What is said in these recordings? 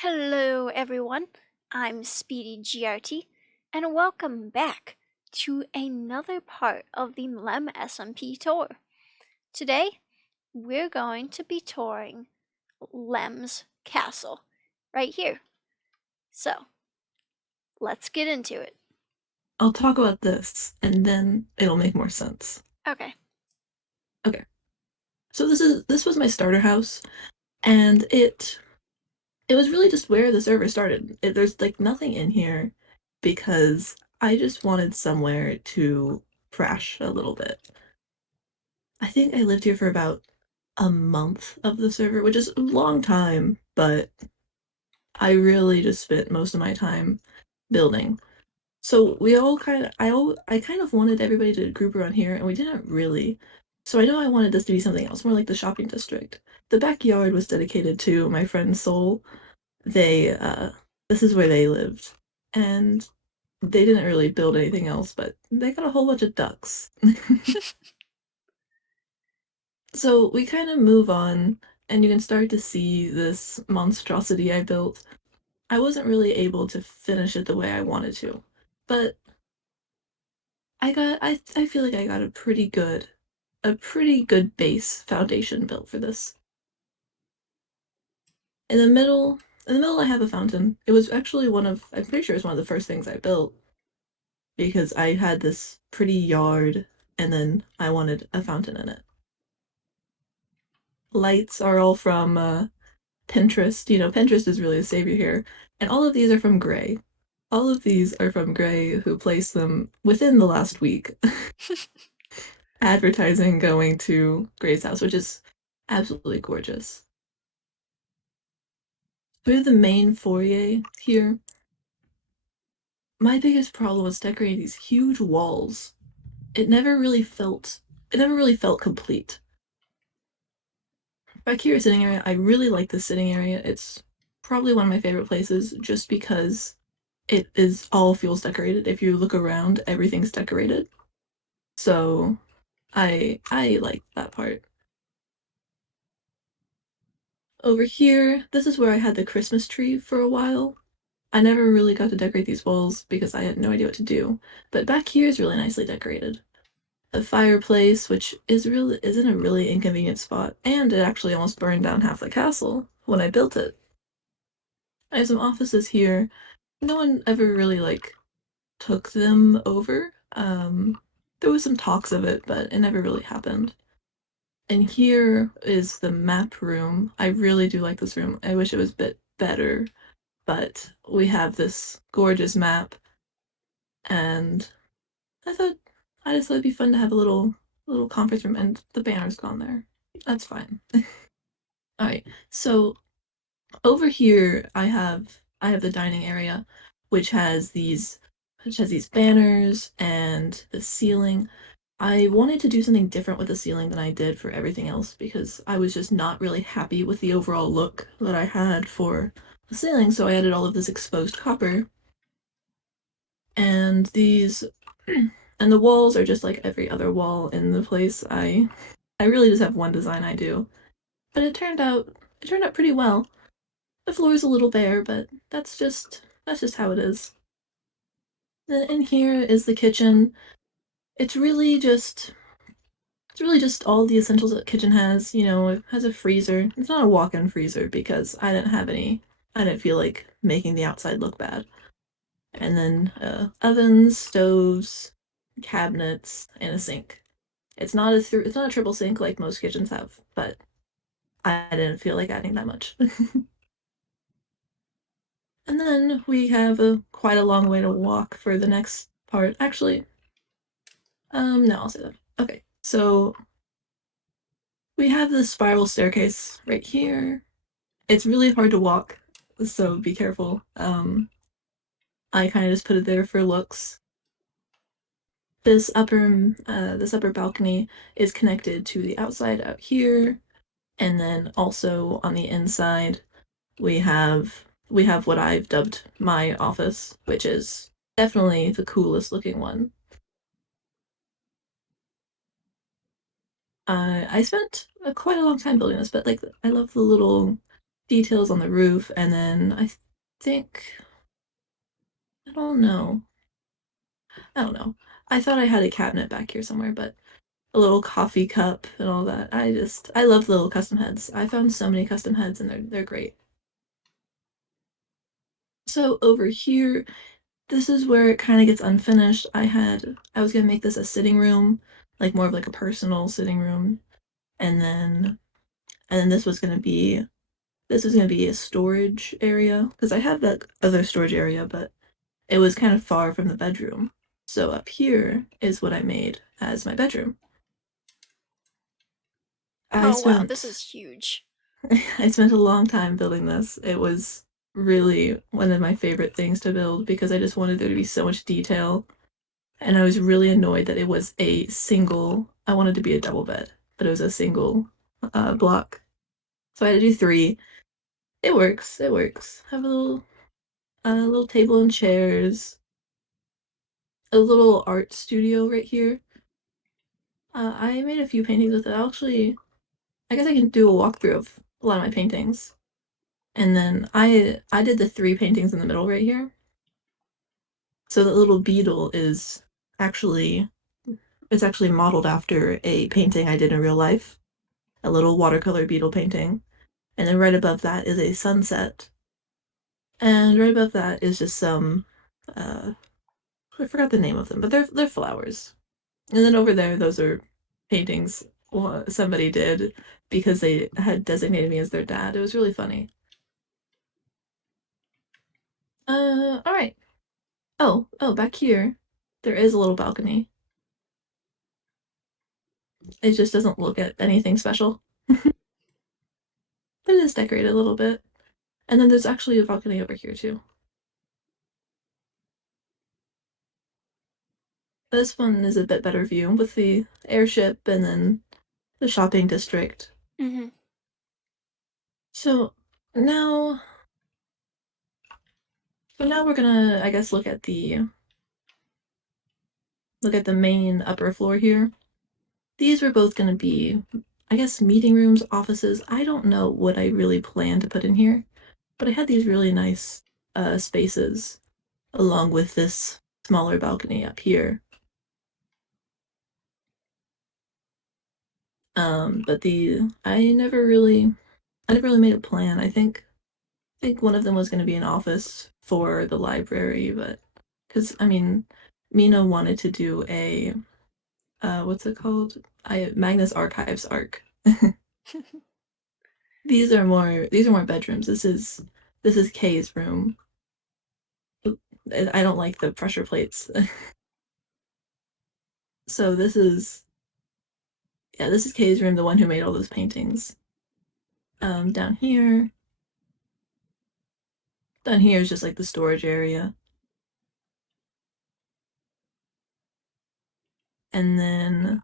Hello, everyone. I'm SpeedyGRT, and welcome back to another part of the MLemSMP tour. Today, we're going to be touring Lem's Castle right here. So, let's get into it. I'll talk about this and then it'll make more sense. Okay. Okay. So this was my starter house and it was really just where the server started. There's like nothing in here because I just wanted somewhere to crash a little bit. I think I lived here for about a month of the server, which is a long time, but I really just spent most of my time building. So we all kind of, I kind of wanted everybody to group around here, and we didn't really. So I know I wanted this to be something else, more like the shopping district. The backyard was dedicated to my friend Soul. They, this is where they lived, and they didn't really build anything else, but they got a whole bunch of ducks. So we kind of move on, and you can start to see this monstrosity I built. I wasn't really able to finish it the way I wanted to, but I feel like I got a pretty good base foundation built for this. In the middle, in the middle I have a fountain. It was actually I'm pretty sure it's one of the first things I built because I had this pretty yard and then I wanted a fountain in it. Lights are all from Pinterest. You know, Pinterest is really a savior here. And all of these are from Gray. All of these are from Gray, who placed them within the last week. Advertising going to Gray's house, which is absolutely gorgeous. We have the main foyer here. My biggest problem was decorating these huge walls. It never really felt complete. Back here, sitting area, I really like the sitting area. It's probably one of my favorite places just because it is all feels decorated. If you look around, everything's decorated. So I like that part. Over here, this is where I had the Christmas tree for a while. I never really got to decorate these walls because I had no idea what to do. But back here is really nicely decorated. A fireplace, which is in a really inconvenient spot, and it actually almost burned down half the castle when I built it. I have some offices here. No one ever really took them over. There was some talks of it, but it never really happened. And here is the map room. I really do like this room. I wish it was a bit better, but we have this gorgeous map, and I thought I just thought it'd be fun to have a little conference room, and the banner's gone there. That's fine. All right, so over here I have the dining area, which has these banners and the ceiling. I wanted to do something different with the ceiling than I did for everything else because I was just not really happy with the overall look that I had for the ceiling, so I added all of this exposed copper and these and the walls are just like every other wall in the place. I really just have one design I do, but it turned out pretty well. The floor is a little bare, but that's just how it is. Then in here is the kitchen. It's really just it's really just all the essentials that the kitchen has. You know, it has a freezer. It's not a walk-in freezer because I didn't feel like making the outside look bad. And then ovens, stoves, cabinets, and a sink. It's not a triple sink like most kitchens have, but I didn't feel like adding that much. And then we have a quite a long way to walk for the next part. Actually, no, I'll say that. Okay, so we have this spiral staircase right here. It's really hard to walk, so be careful. I kind of just put it there for looks. This upper balcony is connected to the outside out here, and then also on the inside we have what I've dubbed my office, which is definitely the coolest looking one. I spent quite a long time building this, but like I love the little details on the roof, and then think I don't know. I don't know. I thought I had a cabinet back here somewhere, but a little coffee cup and all that. I love little custom heads. I found so many custom heads and they're great. So over here, this is where it kind of gets unfinished. I was gonna make this a sitting room, like more of like a personal sitting room, and then this was gonna be a storage area because I have that other storage area, but it was kind of far from the bedroom. So up here is what I made as my bedroom. I Oh wow, this is spent huge. I spent a long time building this. It was really one of my favorite things to build because I just wanted there to be so much detail. And I was really annoyed that it was I wanted to be a double bed, but it was a single block. So I had to do three. It works. It works. Have a little table and chairs, a little art studio right here. I made a few paintings with it. I guess I can do a walkthrough of a lot of my paintings. And then I did the three paintings in the middle right here. So the little beetle is actually it's actually modeled after a painting I did in real life, a little watercolor beetle painting. And then right above that is a sunset. And right above that is just some uh I forgot the name of them, but they're flowers. And then over there those are paintings somebody did because they had designated me as their dad. It was really funny. All right. Oh, back here there is a little balcony. It just doesn't look at anything special, but it is decorated a little bit. And then there's actually a balcony over here too. This one is a bit better view with the airship and then the shopping district. Mm-hmm. So now, now we're gonna, I guess, look at the main upper floor here. These were both gonna be, I guess, meeting rooms, offices. I don't know what I really plan to put in here, but I had these really nice spaces along with this smaller balcony up here. But I never really made a plan. I think one of them was going to be an office for the library, but because I mean, Mina wanted to do a what's it called? I Magnus Archives arc. These are more bedrooms. This is Kay's room. I don't like the pressure plates. So this is Kay's room, the one who made all those paintings. Down here, down here is just like the storage area. And then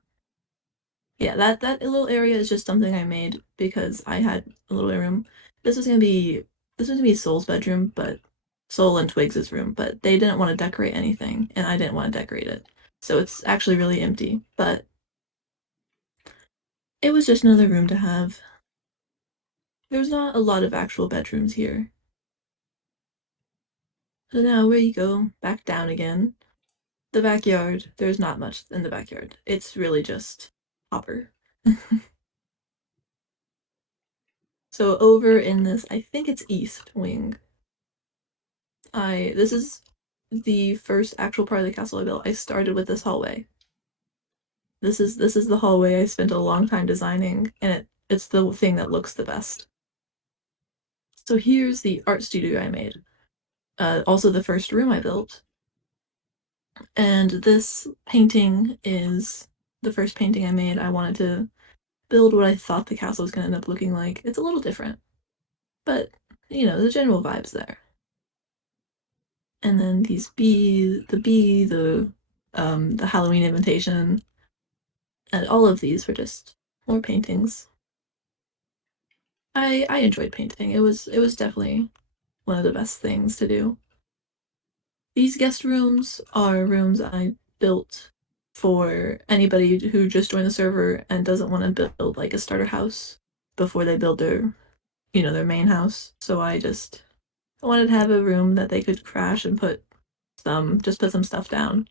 yeah, that little area is just something I made because I had a little room. This was gonna be this was gonna be Soul's bedroom, but Soul and Twigs's room, but they didn't want to decorate anything, and I didn't want to decorate it. So it's actually really empty, but it was just another room to have. There's not a lot of actual bedrooms here. So now we go back down again. The backyard, there's not much in the backyard. It's really just Hopper. So over in this, I think it's East Wing. This is the first actual part of the castle I built. I started with this hallway. This is the hallway I spent a long time designing, and it's the thing that looks the best. So here's the art studio I made. Also the first room I built. And this painting is the first painting I made. I wanted to build what I thought the castle was going to end up looking like. It's a little different, but you know, the general vibe's there. And then the Halloween invitation, and all of these were just more paintings. I enjoyed painting. It was definitely one of the best things to do. These guest rooms are rooms I built for anybody who just joined the server and doesn't want to build like a starter house before they build their main house. So I wanted to have a room that they could crash and put some stuff down.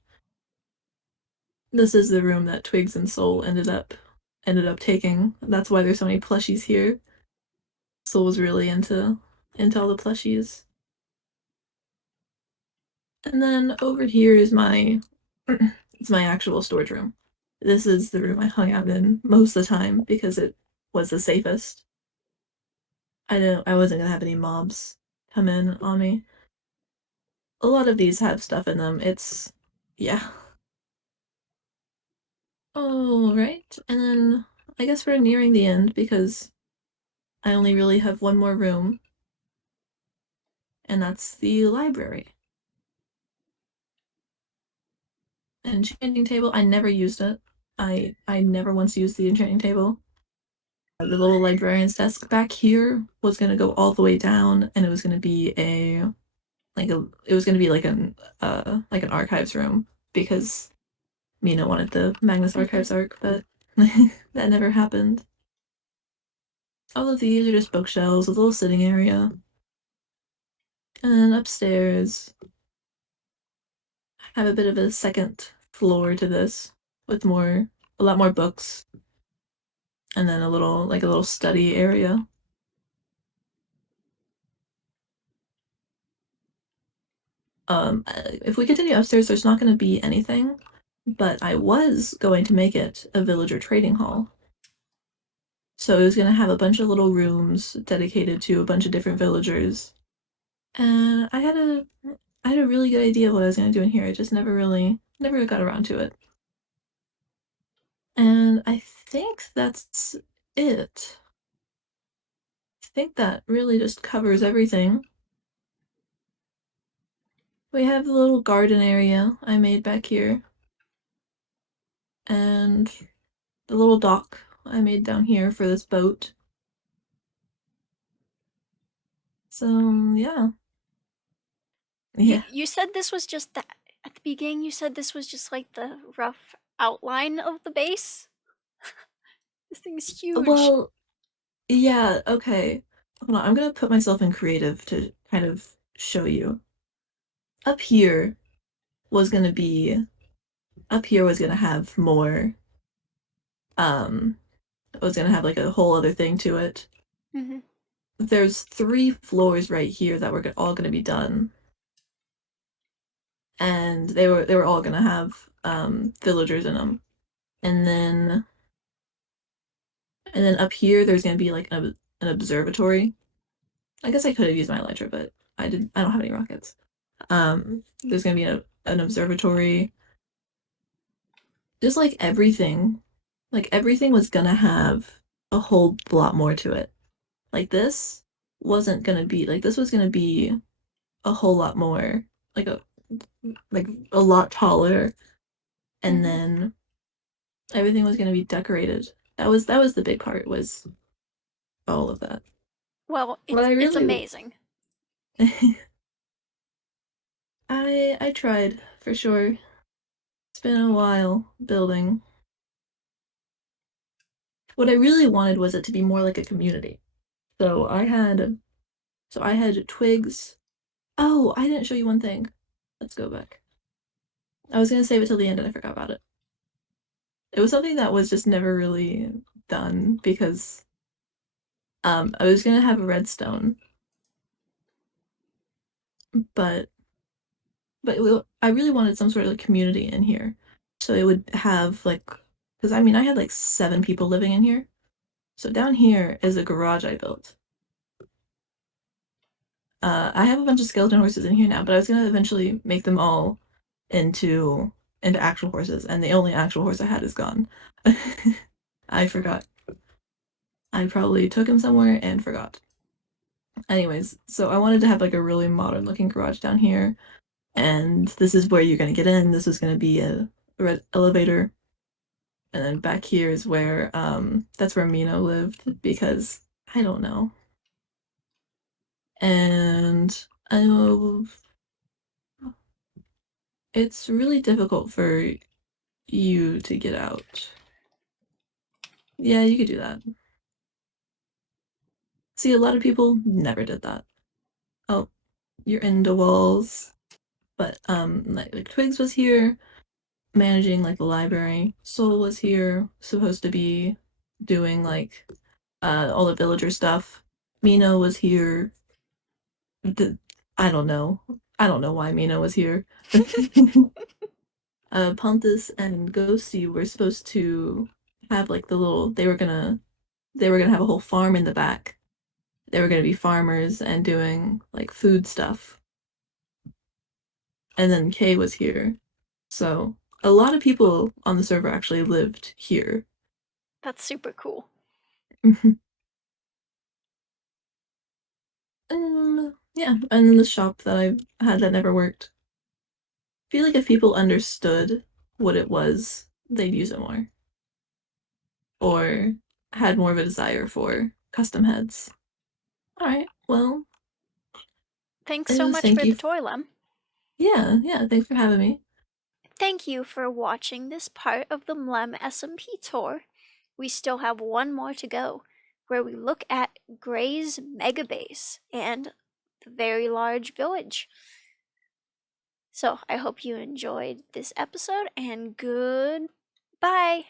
This is the room that Twigs and Soul ended up taking. That's why there's so many plushies here. Soul was really into all the plushies. And then over here is my it's my actual storage room. This is the room I hung out in most of the time because it was the safest. I wasn't gonna have any mobs come in on me. A lot of these have stuff in them. Yeah. All right, and then I guess we're nearing the end because I only really have one more room, and that's the library. Enchanting table, I never used it. I never once used the enchanting table. The little librarian's desk back here was gonna go all the way down, and it was gonna be like an archives room because Mina wanted the Magnus Mhm. Archives arc, but that never happened. All of these are just bookshelves, a little sitting area. And upstairs, I have a bit of a second floor to this with a lot more books, and then a little study area. If we continue upstairs, there's not going to be anything, but I was going to make it a villager trading hall. So it was going to have a bunch of little rooms dedicated to a bunch of different villagers. And I had a really good idea of what I was going to do in here. I just never got around to it. And I think that's it. I think that really just covers everything. We have the little garden area I made back here, and the little dock I made down here for this boat. So, yeah. You Yeah. you said this was just the at the beginning. You said this was just like the rough outline of the base. This thing's huge. Well, yeah, okay. Hold on, I'm gonna put myself in creative to kind of show you. Up here was gonna be, up here was gonna have more, um, was gonna have like a whole other thing to it. Hmm. There's 3 floors right here that were all gonna be done, and they were all gonna have villagers in them. And then up here there's gonna be like an observatory. I guess I could have used my elytra, but I don't have any rockets. There's gonna be an observatory. Just like everything was gonna have a whole lot more to it. Like this wasn't gonna be like this was gonna be a whole lot more, like a lot taller, and Hmm. then everything was gonna be decorated. That was the big part, was all of that. Well, What it's I it's really amazing. I tried for sure. It's been a while building. What I really wanted was it to be more like a community. So I had twigs. Oh, I didn't show you one thing. Let's go back. I was gonna save it till the end and I forgot about it. It was something that was just never really done because I was gonna have a redstone, but I really wanted some sort of like community in here. So it would have like, because I mean I had like 7 people living in here. So down here is a garage I built. I have a bunch of skeleton horses in here now, but I was gonna eventually make them all into actual horses, and the only actual horse I had is gone. I forgot. I probably took him somewhere and forgot. Anyways, so I wanted to have like a really modern looking garage down here, and this is where you're gonna get in. This is gonna be a red elevator, and then back here is where that's where Mino lived because I don't know. And I it's really difficult for you to get out. Yeah, you could do that. See, a lot of people never did that. Oh, you're into walls. But like Twigs was here managing like the library. Soul was here, supposed to be doing like all the villager stuff. Mino was here. The, I don't know. I don't know why Mino was here. Pontus and Ghosty were supposed to have like the little. They were gonna have a whole farm in the back. They were gonna be farmers and doing like food stuff. And then Kay was here. So a lot of people on the server actually lived here. That's super cool. Yeah, and then the shop that I had that never worked. I feel like if people understood what it was, they'd use it more. Or had more of a desire for custom heads. Alright, well, Thanks so much thank for you. the toy, Lem. Yeah, thanks for having me. Thank you for watching this part of the MLemSMP tour. We still have one more to go, where we look at Gray's Mega Base and the very large village. So I hope you enjoyed this episode, and goodbye.